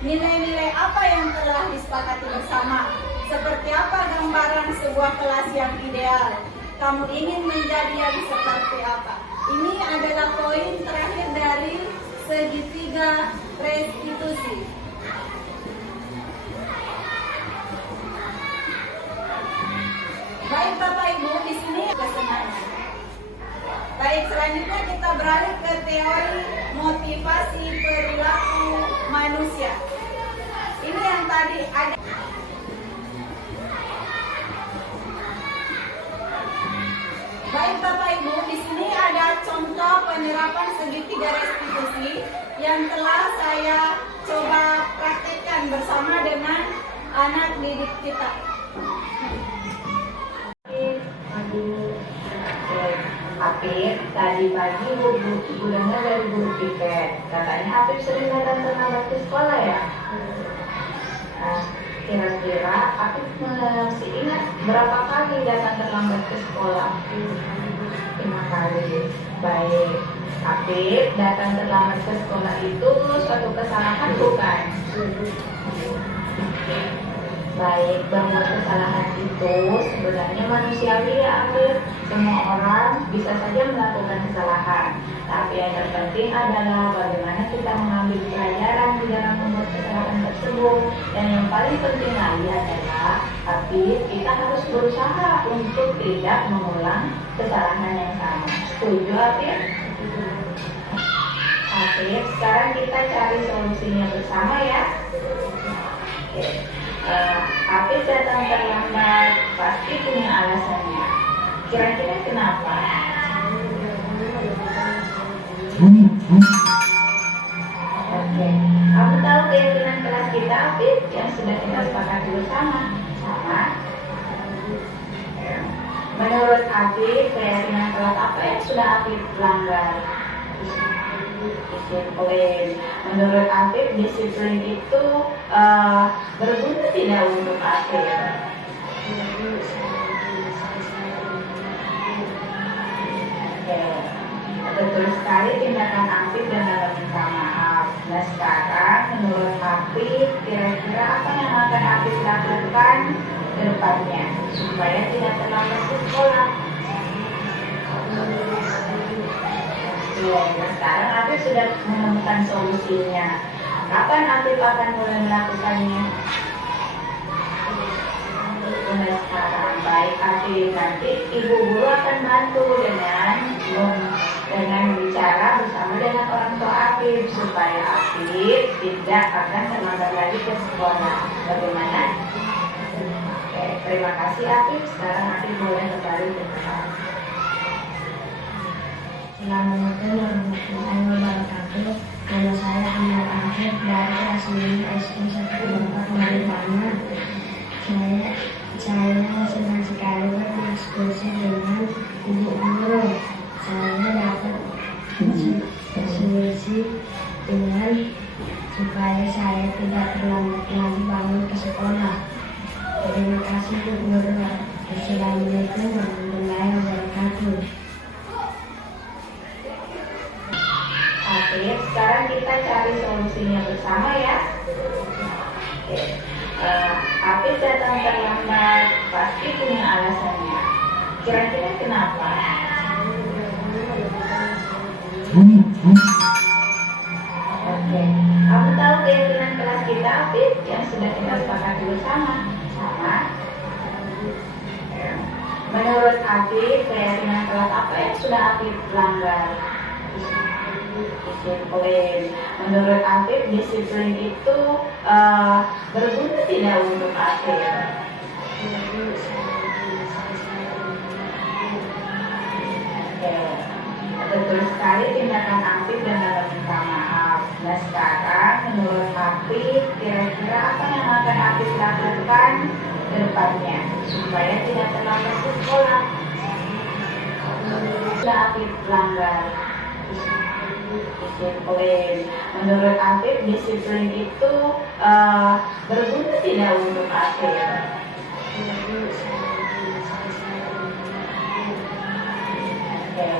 Nilai-nilai apa yang telah disepakati bersama? Seperti apa gambaran sebuah kelas yang ideal? Kamu ingin menjadi yang seperti apa? Ini adalah poin terakhir dari segitiga restitusi. Baik Bapak Ibu, di sini kesenangan. Baik, selanjutnya kita beralih ke teori motivasi perilaku manusia. Ini yang tadi ada. Baik Bapak Ibu, di sini ada contoh penerapan segitiga restitusi yang telah saya coba praktekkan bersama dengan anak didik kita. Apip, tadi pagi ibu dengar dari guru piket, katanya Apip sering datang terlambat ke sekolah ya? Nah, kira-kira Apip masih ingat berapa kali datang terlambat ke sekolah? 5 kali. Baik, Apip datang terlambat ke sekolah itu suatu kesalahan bukan? Baik, berbuat kesalahan itu sebenarnya manusiawi ya Apip. Semua orang bisa saja melakukan kesalahan. Tapi yang terpenting adalah bagaimana kita mengambil pelajaran di dalam membuat kesalahan tersebut. Dan yang paling penting lagi adalah Apip, kita harus berusaha untuk tidak mengulang kesalahan yang sama. Setuju Apip? Apip, sekarang kita cari solusinya bersama ya. Oke. Apip datang terlambat pasti punya alasannya. Kira-kira kenapa? Oke, kamu tahu keyakinan kelas kita Apip yang sudah kita sepakati bersama? Sama. Menurut Apip, keyakinan kelas apa yang sudah Apip langgar? Disiplin. Menurut Apip, disiplin itu berguna tidak untuk Apip? Betul sekali tindakan Apip dengan meminta maaf. Nah sekarang menurut Apip, kira-kira apa yang akan Apip lakukan ke depannya supaya tidak terlambat ke sekolah? Nah sekarang Apip sudah menemukan solusinya. Kapan Apip akan mulai melakukannya? Mulai sekarang. Baik Apip, nanti ibu guru akan bantu dengan bicara bersama dengan orang tua Apip supaya Apip tidak akan terlambat lagi ke sekolah. Bagaimana? Oke, terima kasih Apip. Sekarang Apip boleh kembali ke kelas. Assalamualaikum warahmatullahi wabarakatuh. Nama saya Ahmad Afif dari kelas 5 SD 1 Balikpapan. Saya senang sekali berdiskusi dengan ibu guru. Saya dapat solusi dengan supaya saya tidak terlambat lagi bangun ke sekolah. Terima kasih Bu Guru. Assalamualaikum warahmatullahi wabarakatuh. Apip, Oke. Apit datang terlambat pasti punya alasannya. Kira-kira kenapa? Oke. Kamu tahu keyakinan kelas kita, Apit, yang sudah kita sepakati bersama? Sama. Menurut Apit, keyakinan kelas apa yang sudah Apit langgar? Disiplin. Menurut Apit, disiplin itu berguna tidak untuk Apit? Oke. Betul sekali tindakan Apit dengan meminta maaf. Nah sekarang menurut Apit, kira-kira apa yang akan Apit lakukan ke depannya supaya tidak terlambat ke sekolah? Sudah Apit langgar disiplin. Menurut Apit, disiplin itu berguna tidak untuk Apit? Oke.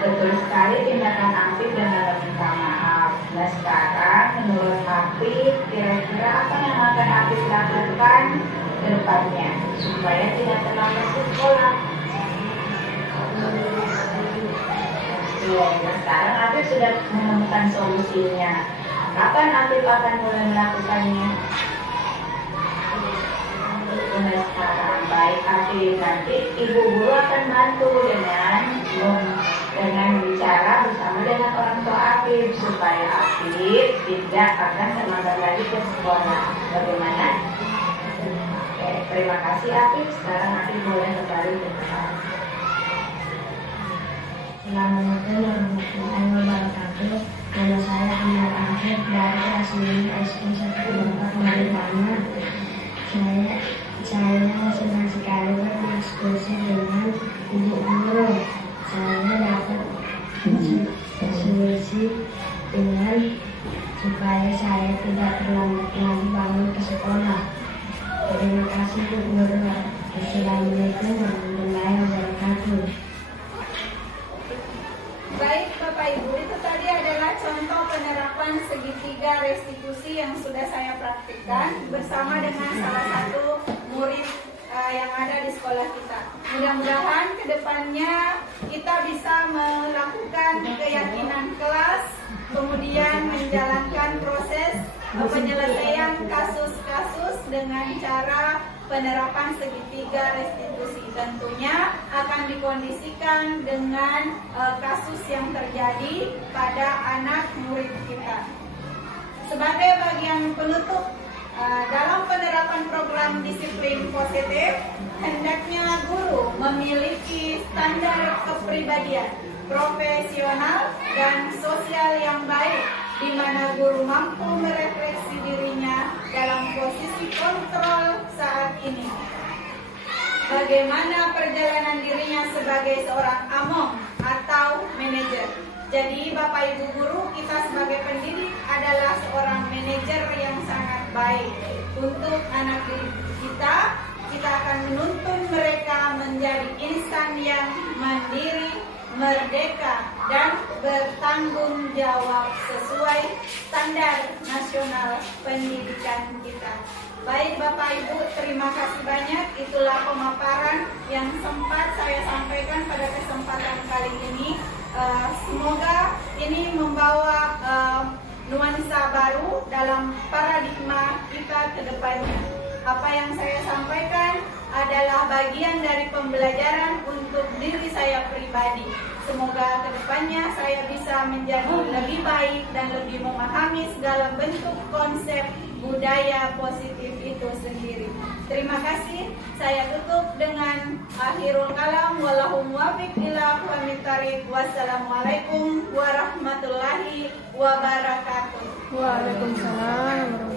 Betul sekali tindakan Apit dengan meminta maaf. Nah sekarang menurut Apit, kira-kira apa yang akan Apit lakukan ke depannya supaya tidak terlambat ke sekolah? Nah sekarang Apit sudah menemukan solusinya. Kapan Apit akan mulai melakukannya? Mulai sekarang. Baik Apit, nanti ibu guru akan bantu dengan bicara bersama dengan orang tua Apit supaya Apit tidak akan terlambat lagi ke sekolah. Bagaimana? Oke, terima kasih Apit. Sekarang Apit boleh kembali ke kelas. Assalamualaikum warahmatullahi wabarakatuh. Nama saya Ahmad Akhir dari kelas 9 SD 1 Bapak Marifana. Saya senang sekali berdiskusi dengan ibu guru. Saya dapat solusi dengan supaya saya tidak terlambat lagi bangun ke sekolah. Terima kasih Bu Guru. Assalamualaikum warahmatullahi wabarakatuh. Baik Bapak Ibu, itu tadi adalah contoh penerapan segitiga restitusi yang sudah saya praktikkan bersama dengan salah satu murid yang ada di sekolah kita. Mudah-mudahan kedepannya kita bisa melakukan keyakinan kelas, kemudian menjalankan proses penyelesaian kasus-kasus dengan cara penerapan segitiga restitusi. Tentunya akan dikondisikan dengan kasus yang terjadi pada anak murid kita. Sebagai bagian penutup, dalam penerapan program disiplin positif, hendaknya guru memiliki standar kepribadian, profesional, dan sosial yang baik, di mana guru mampu merefleksi dirinya dalam posisi kontrol saat ini. Bagaimana perjalanan dirinya sebagai seorang among atau manajer. Jadi Bapak Ibu Guru, kita sebagai pendidik adalah seorang manajer yang sangat baik. Untuk anak didik kita akan menuntun mereka menjadi insan yang mandiri, merdeka, dan bertanggung jawab sesuai standar nasional pendidikan kita. Baik Bapak Ibu, terima kasih banyak. Itulah pemaparan yang sempat saya sampaikan pada kesempatan kali ini. Semoga ini membawa nuansa baru dalam paradigma kita ke depannya. Apa yang saya sampaikan adalah bagian dari pembelajaran untuk diri saya pribadi. Semoga kedepannya saya bisa menjadi lebih baik dan lebih memahami segala bentuk konsep budaya positif itu sendiri. Terima kasih. Saya tutup dengan akhirul kalam. Wallahu muwaffiq ila aqwamit thariq. Wassalamualaikum warahmatullahi wabarakatuh. Waalaikumsalam.